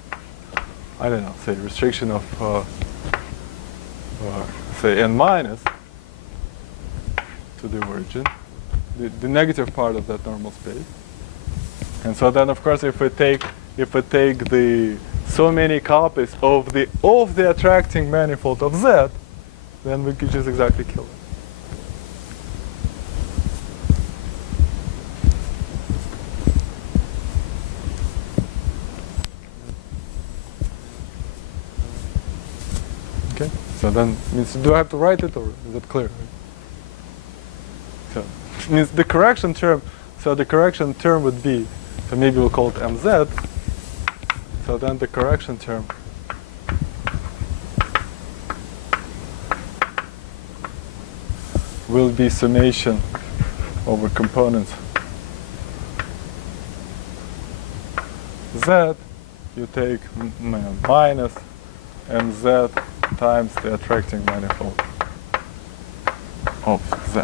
I don't know, say restriction of say n minus to the origin, the negative part of that normal space. And so then of course if I take the so many copies of the attracting manifold of Z, then we could just exactly kill it. Okay, so then means, do I have to write it or is it clear? So means the correction term. So the correction term would be, so maybe we'll call it mz. So then the correction term will be summation over components z. You take minus mz times the attracting manifold of Z.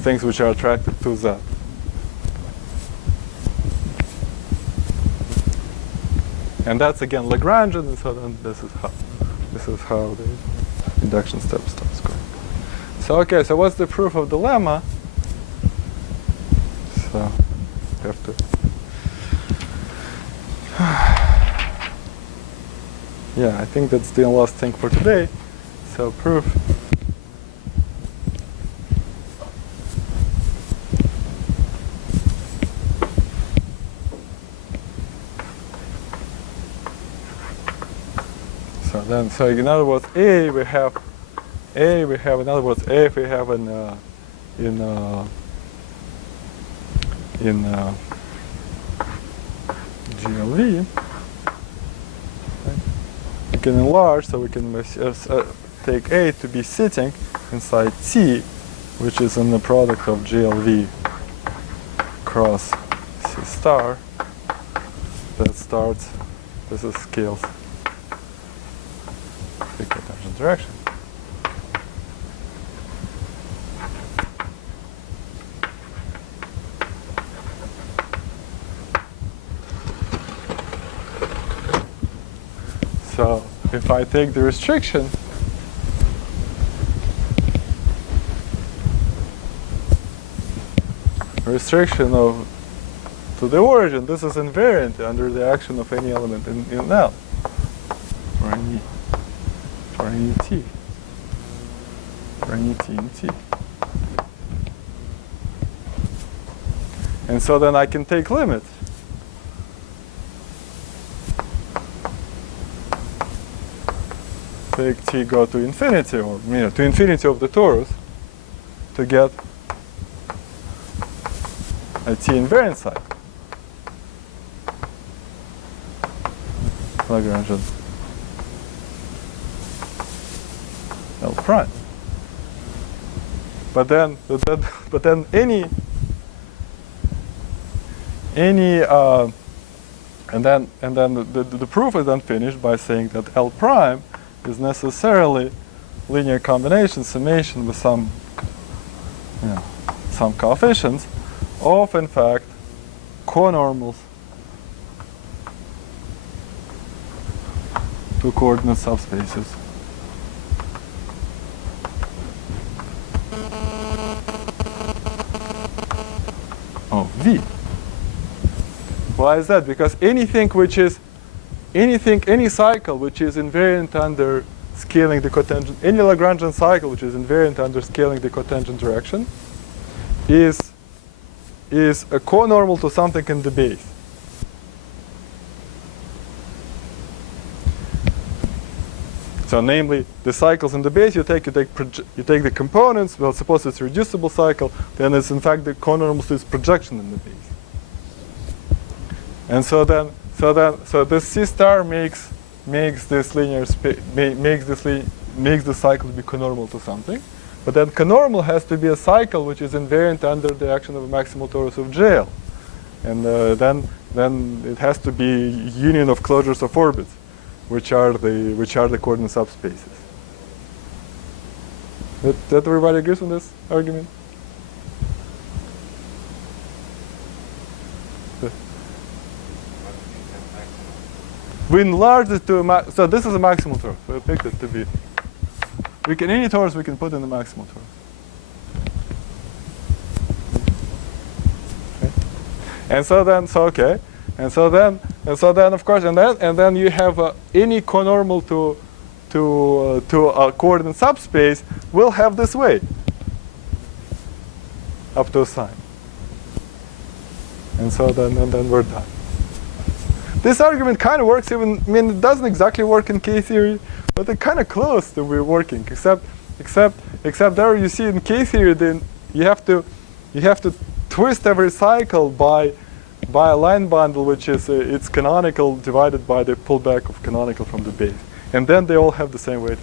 Things which are attracted to Z. And that's again Lagrangian, and so then this is how the induction step starts going. So okay, so what's the proof of the lemma? So we have to. Yeah, I think that's the last thing for today. So proof. So in other words, we have in other words if we have in GLV, we can enlarge, so we can take A to be sitting inside T, which is in the product of GLV cross C star. That starts. This is scales the cotangent direction. So if I take the restriction, to the origin, this is invariant under the action of any element in L for any T in T. And so then I can take limits. Take T go to infinity, or to infinity of the torus, to get a T invariant cycle. Lagrangian L prime. But then any and then the proof is then finished by saying that L prime is necessarily linear combination summation with some coefficients of, in fact, conormals to coordinate subspaces of V. Why is that? Because any cycle which is invariant under scaling the cotangent, any Lagrangian cycle which is invariant under scaling the cotangent direction is a conormal to something in the base. So namely, the cycles in the base, you take the components. Well, suppose it's a reducible cycle, then it's in fact the conormal to its projection in the base. And so this C star makes this linear makes the cycle to be conormal to something. But then conormal has to be a cycle which is invariant under the action of a maximal torus of JL. And then it has to be union of closures of orbits, which are the coordinate subspaces. That everybody agrees on this argument? We enlarge it to a so this is a maximal torus. We picked it to be. Any torus we can put in the maximal torus. Okay. And so then of course and then you have any conormal to a coordinate subspace will have this weight up to a sign. And so then we're done. This argument kind of works it doesn't exactly work in K-theory, but it's kind of close to we're working, except there you see in K-theory then you have to twist every cycle by a line bundle which is it's canonical divided by the pullback of canonical from the base. And then they all have the same weight.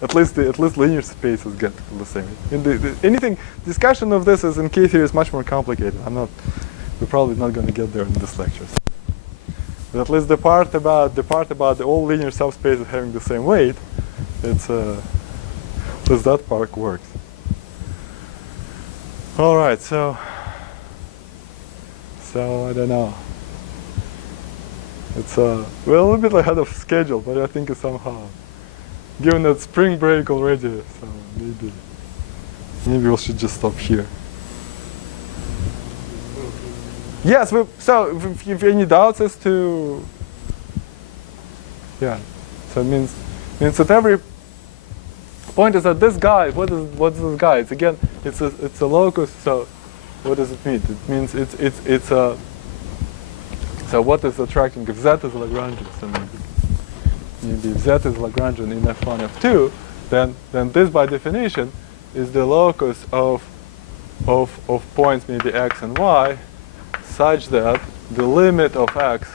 At least linear spaces get the same weight. Discussion of this is in K-theory is much more complicated. We're probably not going to get there in this lecture. But at least the part about the all linear subspaces having the same weight, at least that part works. All right, so I don't know. We're a little bit ahead of schedule, but I think it's somehow, given that spring break already, so maybe Maybe we should just stop here. Yes, so if you have any doubts as to, yeah, so it means that every point is that this guy, what is this guy? It's again, it's a locus. So what does it mean? It means it's a. So what is attracting? If Z is Lagrangian, so maybe if Z is Lagrangian in F1, F2, then this by definition is the locus of points maybe X and Y, such that the limit of X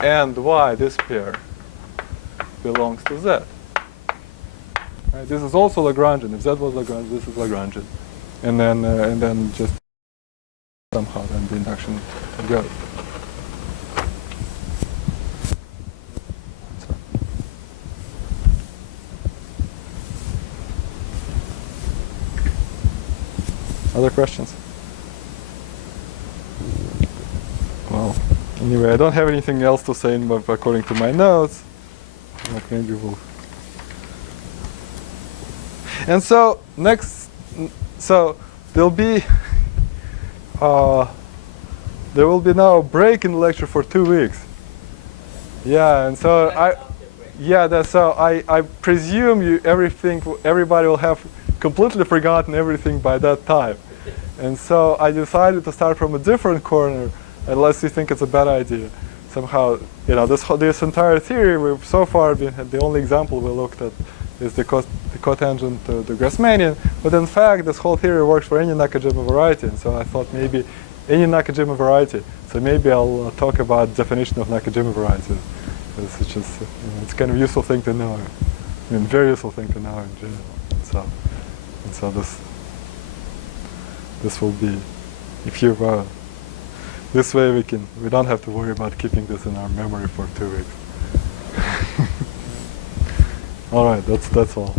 and Y, this pair, belongs to Z. Right? This is also Lagrangian. If Z was Lagrangian, this is Lagrangian, and then just somehow then the induction goes. Other questions? Well, anyway, I don't have anything else to say according to my notes. Like maybe we'll. And so next, so there'll be there will be now a break in the lecture for 2 weeks. Yeah, and so I presume everybody will have completely forgotten everything by that time. And so I decided to start from a different corner, unless you think it's a bad idea. Somehow, this entire theory, we've so far the only example we looked at is the cotangent to the Grassmannian. But in fact, this whole theory works for any Nakajima variety. And so I thought maybe any Nakajima variety. So maybe I'll talk about definition of Nakajima varieties. It's just, it's kind of a useful thing to know. I mean, very useful thing to know in general. And so this will be, if you this way we don't have to worry about keeping this in our memory for 2 weeks. All right, that's all.